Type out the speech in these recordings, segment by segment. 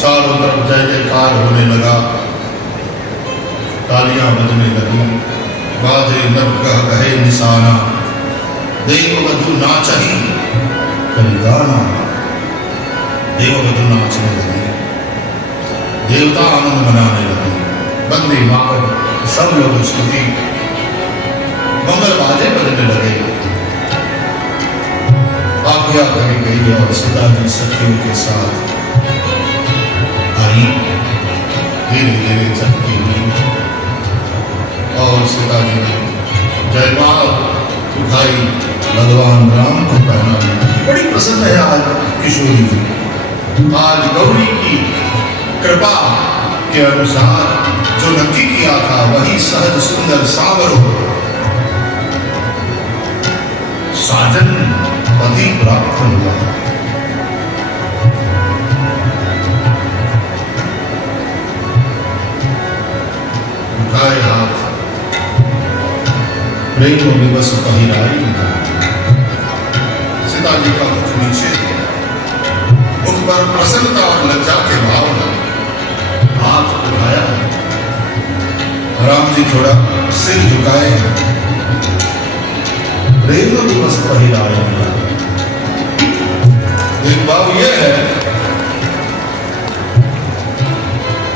चारों तरफ जय जयकार होने लगा, तालियां बजने लगी, बाजे नवगह कहे निशाना, देव वधु नाचही कही गाना। देव वधु नाचने लगे, देवता आनंद मनाने लगे, बंदे मागध सब लोग स्तुति, मंगल बाजे बजने लगे। आज्ञा करी गई और सीता जी सखियों के साथ आई, धीरे धीरे चलती हुई, और सीता जी ने जयमाल उठाई, भगवान राम को पहनाने लगी। बड़ी प्रसन्न है आज किशोरी जी। आज गौरी की कृपा के अनुसार जो नक्की किया था वही सहज सुंदर सावर हो, साजन पति प्राप्त हुआ। उठाए हाथ, प्रेम विवश पहिराई, सीता जी का मुख नीचे, मुख पर प्रसन्नता और लज्जा के भाव, हाथ उठाया, राम जी थोड़ा सिर झुकाए, प्रेम दिवस पहिराए। एक बात यह है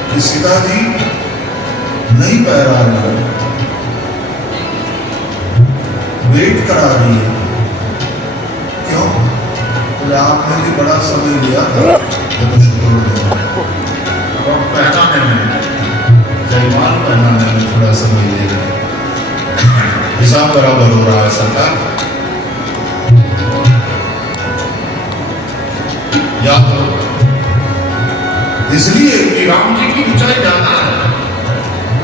कि सीता जी नहीं पहरा रही है, वेट करा रही है। क्यों? बोले आपने भी बड़ा समय लिया था, तो शुक्र और पहनाने में, जयमाल पहनाने में थोड़ा समय ले रहे, हिसाब बराबर हो रहा है सरकार। या तो इसलिए कि राम जी की ऊंचाई ज्यादा है,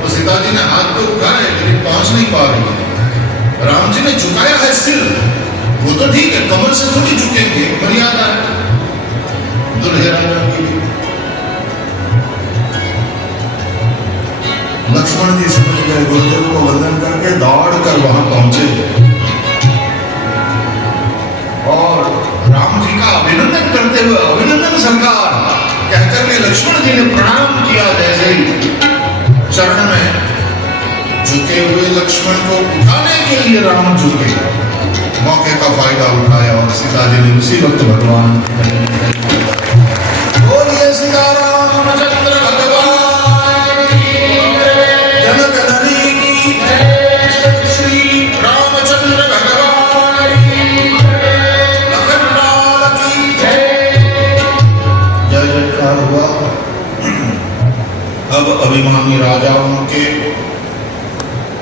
तो सीता जी ने हाथ तो उठाए लेकिन पहुंच नहीं पा रही है। राम जी ने झुकाया है सिर, वो तो ठीक है, कमर से थोड़ी झुकेंगे, मर्यादा है। दुल्हे राजा की लक्ष्मण जी समझ गए, गुरुदेव को वंदन करके दौड़ कर वहां पहुंचे और राम जी का अभिनंदन करते हुए, अभिनंदन सरकार कहकर के लक्ष्मण जी ने प्रणाम किया। जैसे ही चरण में झुके हुए लक्ष्मण को उठाने के लिए राम झुके, मौके का फायदा उठाया और सीता जी ने उसी वक्त भगवान बोलिए सीताराम चंद्र भगवान, श्री रामचंद्र भगवान की लखनलाल की जय। जय जयकार हुआ। अब अभिमानी राजाओं के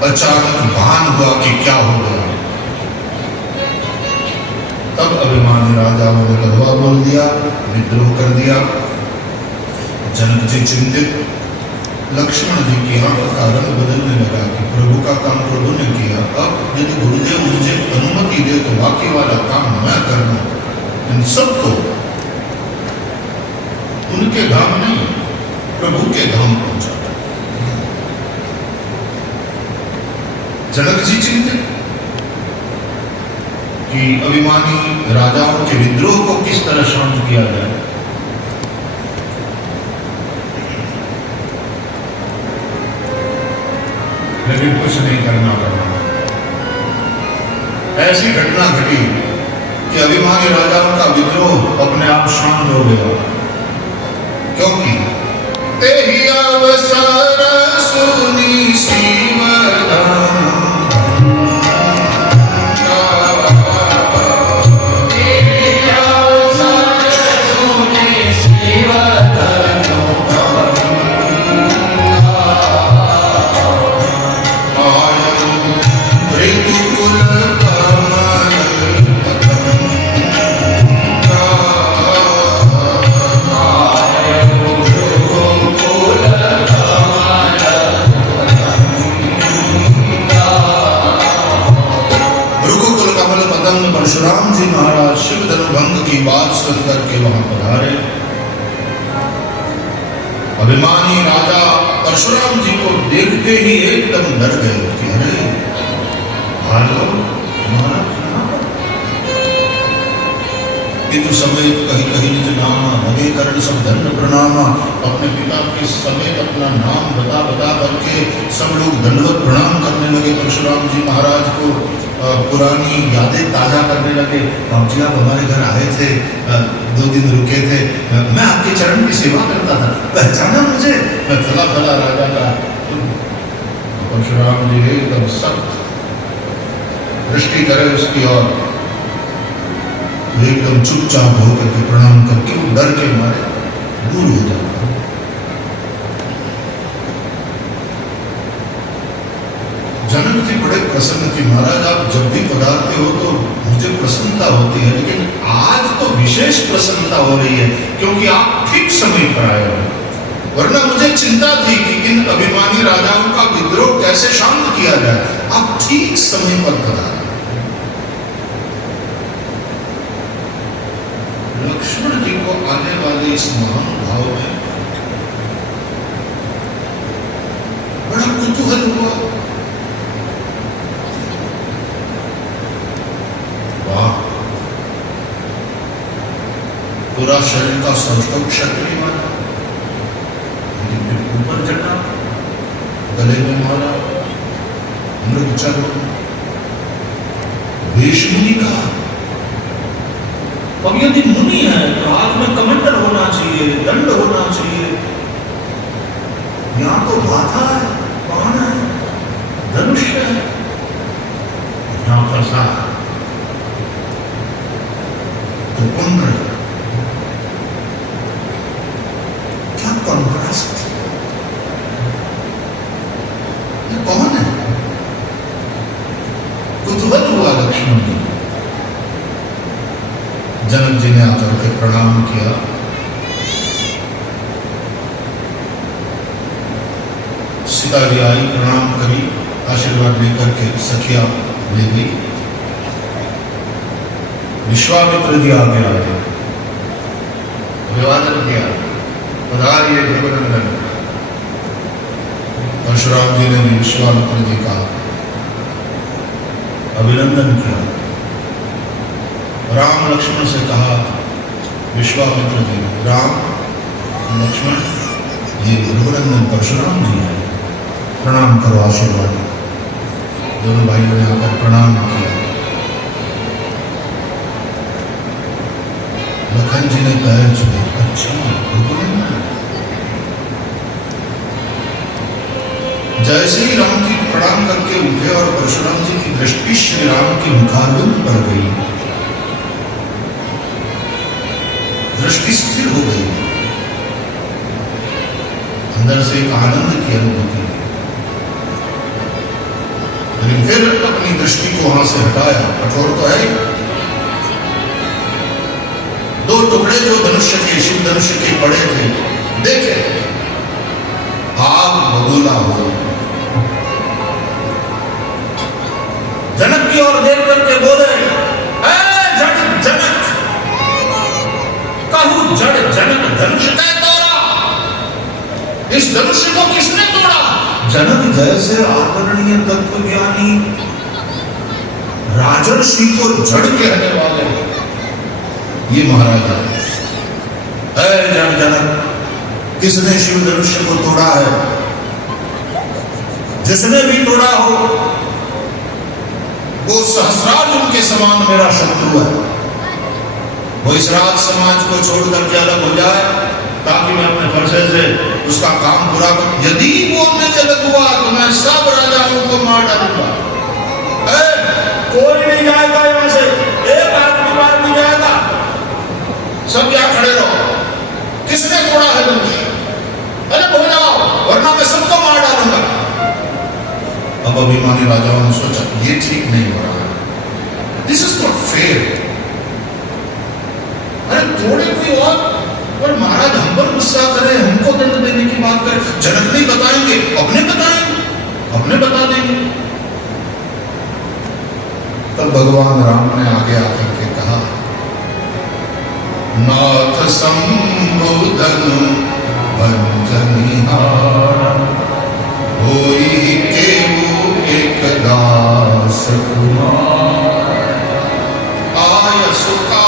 अचानक भान हुआ कि क्या हो गया। तब अभिमानी राजाओं ने कदवा बोल दिया, विद्रोह कर दिया। जनक जी चिंतित, लक्ष्मण जी की आंख का रंग बदलने लगा कि प्रभु का काम प्रभु ने किया, अब यदि गुरुदेव मुझे अनुमति दे तो बाकी वाला काम मैं करना, इन सबको उनके धाम नहीं प्रभु के धाम पहुंचा। जनक जी चिंतित कि अभिमानी राजाओं के विद्रोह को किस तरह शांत किया जाए। लेकिन कुछ नहीं करना पड़ा। ऐसी घटना घटी कि अभिमानी राजाओं का विद्रोह अपने आप शांत हो गया, क्योंकि तेहि अवसर सुनी शिवदान, परशुराम जी महाराज शिव धनुभंग की बात सुन करके वहां पधारे। अभिमानी राजा परशुराम जी को देखते ही एकदम डर गए कि अरे भालो, किंतु समेत कहीं कहीं निज नाम लगे करण सब दंड प्रणाम। अपने पिता के समेत अपना नाम बता बता करके सब लोग दंडवत प्रणाम करने लगे परशुराम जी महाराज को। पुरानी यादें ताजा करने लगे। बाबू जी आप हमारे घर आए थे, 2 दिन रुके थे, मैं आपके चरण की सेवा करता था, पहचाना मुझे? मैं फला फला राजा का। परशुराम जी एकदम सख्त दृष्टि करे उसकी और एकदम चुपचाप होकर के प्रणाम करके वो डर के मारे दूर हो जाता। जनक जी बड़े प्रसन्न कि महाराज आप जब भी पधारते हो तो मुझे प्रसन्नता होती है, लेकिन आज तो विशेष प्रसन्नता हो रही है क्योंकि आप ठीक समय पर आए हो। वरना मुझे चिंता थी कि इन अभिमानी राजाओं का विद्रोह कैसे शांत किया जाए। आप ठीक समय पर पधारे। लक्ष्मण जी को आने वाले इस महान भाव में बड़ा कुतूहल हुआ। वाह, पूरा शरीर का सौष्ठव क्षत्रिय वाला, ऊपर जटा, गले में माला, मृग चर्म, वेश मुनि का। अब यदि मुनि है तो हाथ में कमंडल होना चाहिए, दंड होना चाहिए। यहां तो बाधा है, बाण है, धनुष है, यहां फंसा तो उम्र। क्या कॉन्ट्रास्ट! ये कौन है? कुतूहल हुआ लक्ष्मण जी। जनक जी ने आकर के प्रणाम किया। सीता जी आई, प्रणाम करी, आशीर्वाद लेकर के सखिया ले गई। विश्वामित्र जी आगे आए, अभिवादन किया, पधारिए रघुनंदन। परशुराम जी ने भी विश्वामित्र जी का अभिनंदन किया। राम लक्ष्मण से कहा, विश्वामित्र जी, राम लक्ष्मण ये रघुनंदन परशुराम जी हैं, प्रणाम करो, आशीर्वाद। दोनों भाइयों ने आकर प्रणाम किया। लखन जी ने पैर छुए, अच्छा रघुनंदन। जैसे ही राम जी प्रणाम करके उठे और परशुराम जी की दृष्टि श्री राम की मुखारविंद पर गई, दृष्टि स्थिर हो गई। अंदर से एक आनंद की अनुभूति, लेकिन फिर अपनी दृष्टि को वहां से हटाया। कठोर तो है, 2 टुकड़े जो धनुष्य के, शिव धनुष्य के पड़े थे, देखे आग बबूला हो गई। जनक की ओर देख करके बोले, जनक कहू जड़ जनक धनुष तय तोड़ा। इस धनुष को किसने तोड़ा? जनक जैसे आदरणीय तत्व ज्ञानी राजर्षि को जड़ कहने वाले ये महाराजा है। जनक, किसने शिव धनुष को तोड़ा है? जिसने भी तोड़ा हो वो सहस्रार उनके समान मेरा शत्रु है। वो इस राज समाज को छोड़ करके अलग हो जाए ताकि मैं अपने फरसे से उसका काम पूरा कर। यदि वो मुझे अलग हुआ तो मैं सब राजाओं को मार डालूंगा। कोई नहीं जाएगा यहां से, एक आदमी बाहर नहीं जाएगा, सब यहां खड़े रहो। किसने तोड़ा है धनुष? अरे हो जाओ, वरना मैं सबको मार डालूंगा। अब अभिमानी राजाओं ने सोचा ये ठीक नहीं हो रहा है, दिस इज नॉट फेयर। अरे थोड़े कोई और महाराज हम पर गुस्सा करे, हमको दंड देने की बात करे। जनक नहीं बताएंगे, अपने बताएंगे, अपने बता देंगे। तब भगवान राम ने आगे आकर के कहा, नाथ संबोधन भंजनिहार होई केहू एक दास कुमार। आय सुता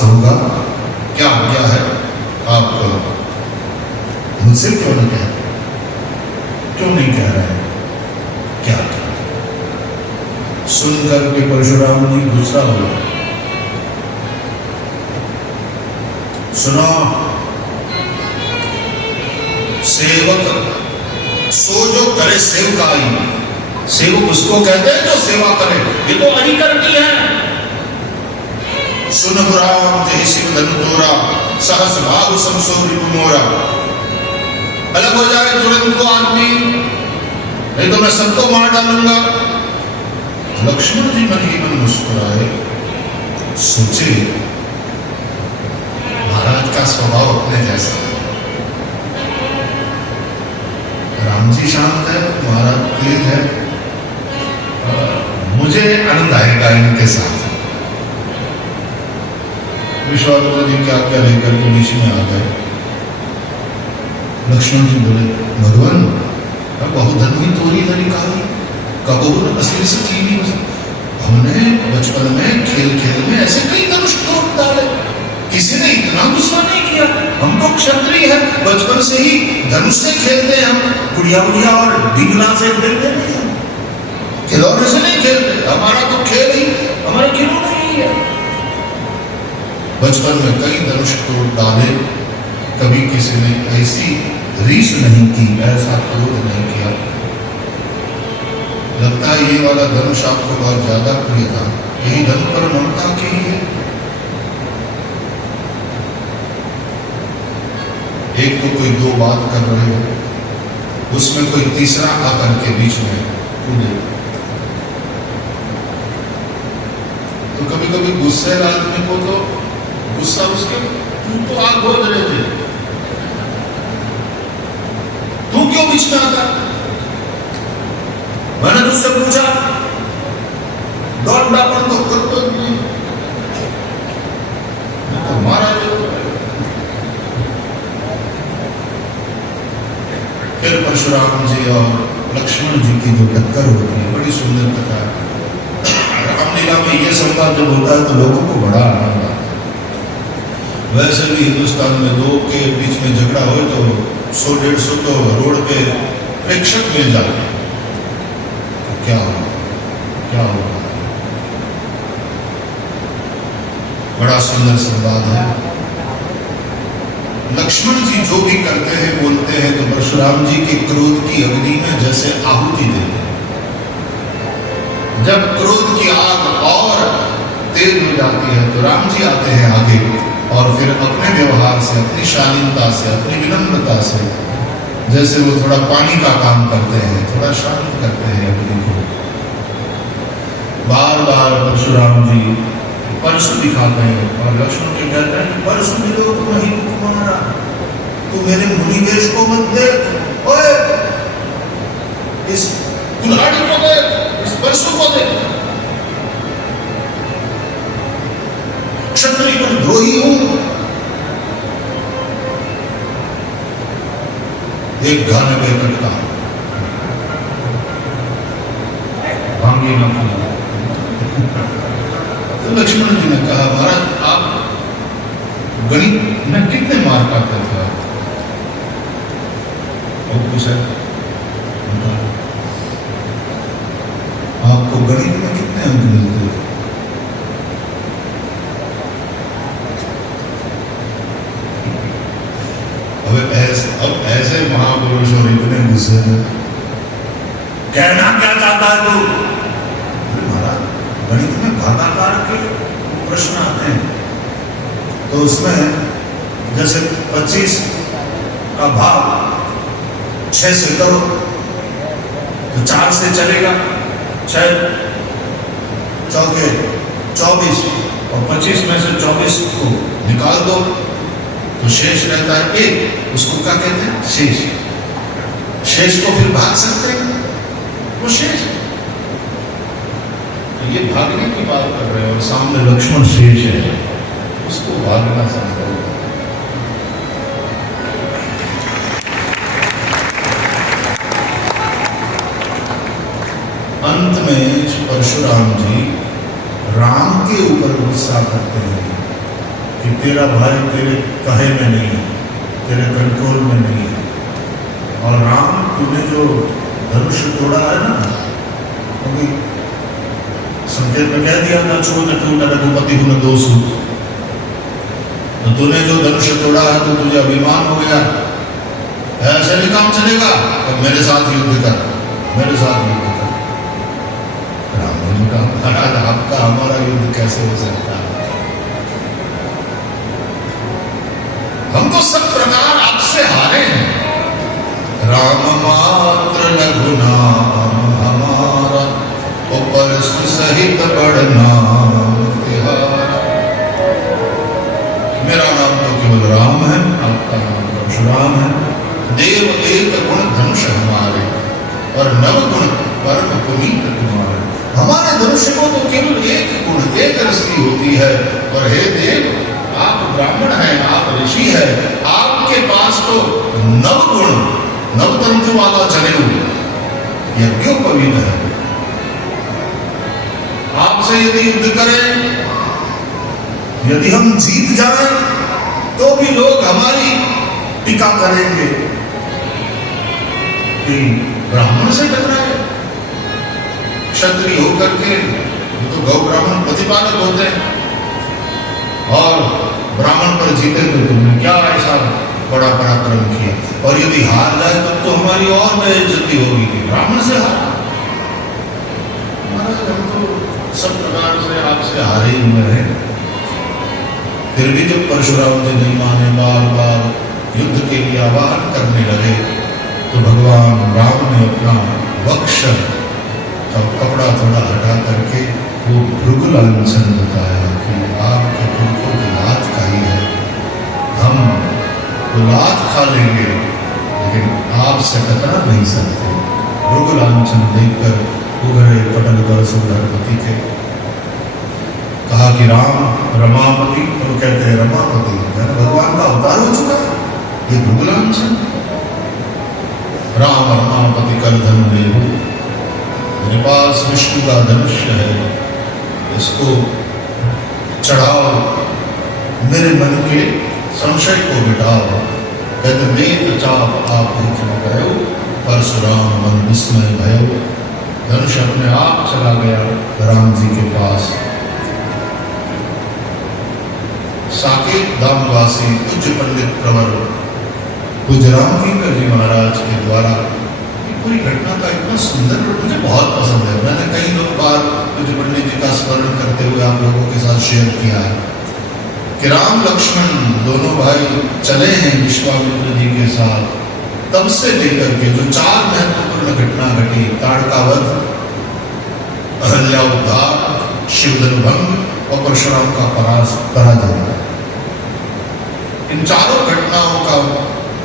पास होगा, क्या आज्ञा है आप मुझसे क्यों नहीं कह रहे? क्यों नहीं कह रहे? क्या सुनकर के परशुराम जी गुस्सा हो गए। सुनो, सेवक सो जो करे सेवकाई, सेवक उसको कहते हैं जो सेवा करे, ये तो अधिकरणी है। सुन राम जय शिव धन तोरा, सहस भाव समसो रिपुमोरा। अलग हो जाए तुरंत को आदमी, नहीं तो मैं सबको मार डालूंगा। लक्ष्मण जी मन ही मन मुस्कुराए, सोचे महाराज का स्वभाव अपने जैसा है। राम जी शांत है, महाराज तेज है, मुझे आनंद आएगा इनके साथ। विश्वामित्र जी क्या क्या लेकर के बीच में आ गए। लक्ष्मण जी बोले, भगवान बहुधन ही तोरी निकाली, कबूल असली से चीनी। हमने बचपन में खेल खेल में ऐसे कई धनुष तोड़ डाले, किसी ने इतना गुस्सा नहीं किया। हम तो क्षत्रिय हैं, बचपन से ही धनुष से खेलते हैं, हम गुड़िया गुड़िया और डिंगला से खेलते नहीं हैं, खिलौने से नहीं खेलते। हमारा तो खेल ही हमारे खिलौने ही है। बचपन में कई धनुष तोड़ डाले, कभी किसी ने ऐसी रीस नहीं की, ऐसा क्रोध नहीं किया। लगता है ये वाला धनुष आपको बहुत ज्यादा प्रिय था, यही धन पर ममता की है। एक तो कोई दो बात कर रहे हो, उसमें कोई तीसरा आकर के बीच में कूदे, तो कभी कभी गुस्से आदमी को तो गुस्सा उसके, तू तो आग बोल रहे थे, तू क्यों बीच में आता? मैंने तुझसे पूछा, दौड़ापन तो करते नहीं, तो मारा जो। फिर परशुराम जी और लक्ष्मण जी की जो टक्कर होती है, बड़ी सुंदर कथा है। रामलीला में ये संवाद जब होता है तो लोगों को बड़ा आनंद आता है। वैसे भी हिंदुस्तान में दो के बीच में झगड़ा हो तो 100-150 तो रोड पे प्रेक्षक मिल जाते हैं। क्या होगा, क्या होगा? बड़ा सुंदर संवाद है। लक्ष्मण जी जो भी करते हैं बोलते हैं तो परशुराम जी के क्रोध की अग्नि में जैसे आहुति देते हैं। जब क्रोध की आग और तेज हो जाती है तो राम जी आते हैं आगे और फिर अपने व्यवहार से, अपनी शालीनता से, अपनी विनम्रता से, जैसे वो थोड़ा पानी का काम करते हैं, थोड़ा शांत करते हैं अग्नि को। बार बार परशुराम जी परशु दिखाते हैं और लक्ष्मण के कहते हैं, परशु मिलो तो नहीं तुम्हारा, तू मेरे मुनिवेश को मत देख, ओए इस कुल्हाड़ी को देख, इस परशु को देख। क्षत्रिय पर द्रोही हूं, एक गाने में कटका भांगी न खाना। तो लक्ष्मण जी ने कहा, महाराज आप गणित में कितने मार पाते थे? और पूछा, आपको गणित में कितने अंक मिलते थे? अब ऐसे महापुरुष और इतने गुस्से में कहना क्या चाहता है तू? महाराज गणित में भागाकार के प्रश्न आते हैं, तो उसमें जैसे 25 का भाग 6 से करो तो 4 से चलेगा, 6 चौके 24 और 25 में से 24 को निकाल दो तो शेष रहता है 1, उसको क्या कहते हैं? शेष। शेष को फिर भाग सकते हैं, वो शेष। तो ये भागने की बात कर रहे हैं और सामने लक्ष्मण शेष है, उसको भागना संभव है। अंत में परशुराम जी राम के ऊपर गुस्सा करते हैं कि तेरा भाई तेरे कहे में नहीं है, तेरे कंट्रोल में नहीं है। और राम, तूने जो धनुष तोड़ा है ना, क्योंकि संकेत में कह दिया था छो न रघुपति हूं न दोषु, तो तूने जो धनुष तोड़ा है तो तुझे अभिमान हो गया, ऐसे नहीं काम चलेगा, तो मेरे साथ युद्ध कर, मेरे साथ युद्ध कर। राम ने कहा महाराज आपका हमारा युद्ध कैसे हो सकता है, हम तो सब प्रकार आपसे हारे हैं। राम मात्र लघु नाम हमारा, ऊपर सहित बड़ नाम तिहारा। मेरा नाम तो केवल राम है, आपका नाम परशुराम है। देव एक गुण धनुष हमारे, और नव गुण परम पुनीत तुम्हारे। हमारे धनुष को तो केवल एक गुण, एक रस्सी होती है, और हे देव आप ब्राह्मण हैं, आप ऋषि हैं, आपके पास तो नव गुण, नवतंत्र वाला जनेऊ यज्ञोपवीत है। आपसे यदि युद्ध करें, यदि हम जीत जाएं, तो भी लोग हमारी टीका करेंगे कि ब्राह्मण से टकराए। क्षत्रिय होकर के तो गौ ब्राह्मण प्रतिपालक होते हैं, और ब्राह्मण पर जीते तो तुमने क्या ऐसा बड़ा पराक्रम किया। और यदि हार जाए तब तो हमारी और बेइज्जती होगी कि ब्राह्मण से हार। महाराज हम तो सब प्रकार से आपसे हारे हुए हैं, फिर भी जब परशुराम जी नहीं माने, बार बार युद्ध के लिए आह्वान करने लगे, तो भगवान राम ने अपना वक्ष का कपड़ा थोड़ा हटा करके वो भृगुलांछन बताया कि आपके पुरखों की लात खाई है, हम तो लात खा लेंगे लेकिन आपसे टकरा नहीं सकते। भृगुलांछन देखकर उगरे पटल पर सुंदरपति थे। कहा कि राम रमापति, तो कहते हैं रमापति, मैंने भगवान का अवतार हो चुका है, ये भृगुलांछन। राम रमापति कर धन देहु, मेरे पास विष्णु का धनुष है, इसको चढ़ाओ, मेरे मन के संशय को मिटाओ। कहते वेद चाप आप गयो, परशुराम मन विस्मय भयो। धनुष अपने आप चला गया राम जी के पास। साकेत धामवासी पूज्य पंडित प्रवर पूज्य रामकिंकर जी महाराज के द्वारा पूरी घटना का इतना सुंदर, मुझे बहुत पसंद है। मैंने कई बार पूज्य पंडित जी का स्मरण करते हुए आप लोगों के साथ शेयर किया है कि राम लक्ष्मण दोनों भाई चले हैं विश्वामित्र जी के साथ। तब से लेकर के जो 4 महत्वपूर्ण घटना घटी, ताड़का वध, अहल्या उद्धार, शिवधनु भंग और परशुराम का पराजय, इन चारों घटनाओं का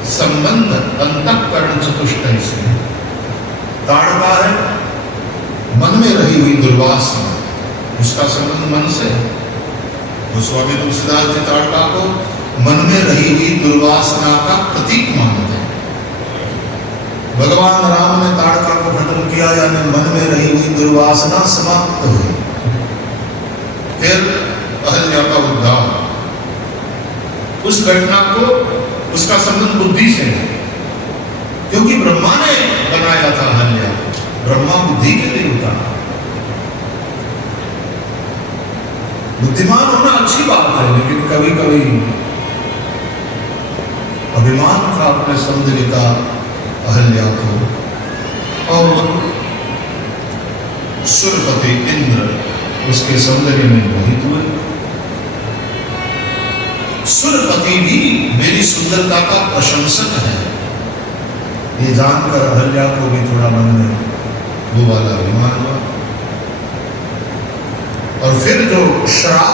संबंध अंतःकरण चतुष्टय से। ताड़का है मन में रही हुई दुर्वासना, इसका संबंध मन से। गोस्वामी तुलसीदास जी ताड़का को मन में रही हुई दुर्वासना का प्रतीक मानते हैं। भगवान राम ने ताड़का को खत्म किया, यानी मन में रही हुई दुर्वासना समाप्त हुई। फिर अहल्या का उद्धार, उस घटना को, उसका संबंध बुद्धि से है, क्योंकि ब्रह्मा ने बनाया था अहल्या, ब्रह्मा बुद्धि के लिए उतारा। बुद्धिमान होना अच्छी बात है, लेकिन कभी कभी अभिमान का अपने सौंदर्य का अहल्या को। और सुरपति इंद्र उसके सौंदर्य में मोहित हुए। सुरपति भी मेरी सुंदरता का प्रशंसक है, ये जानकर अहल्या को भी थोड़ा मन में वो वाला अभिमान हुआ। और फिर जो श्राप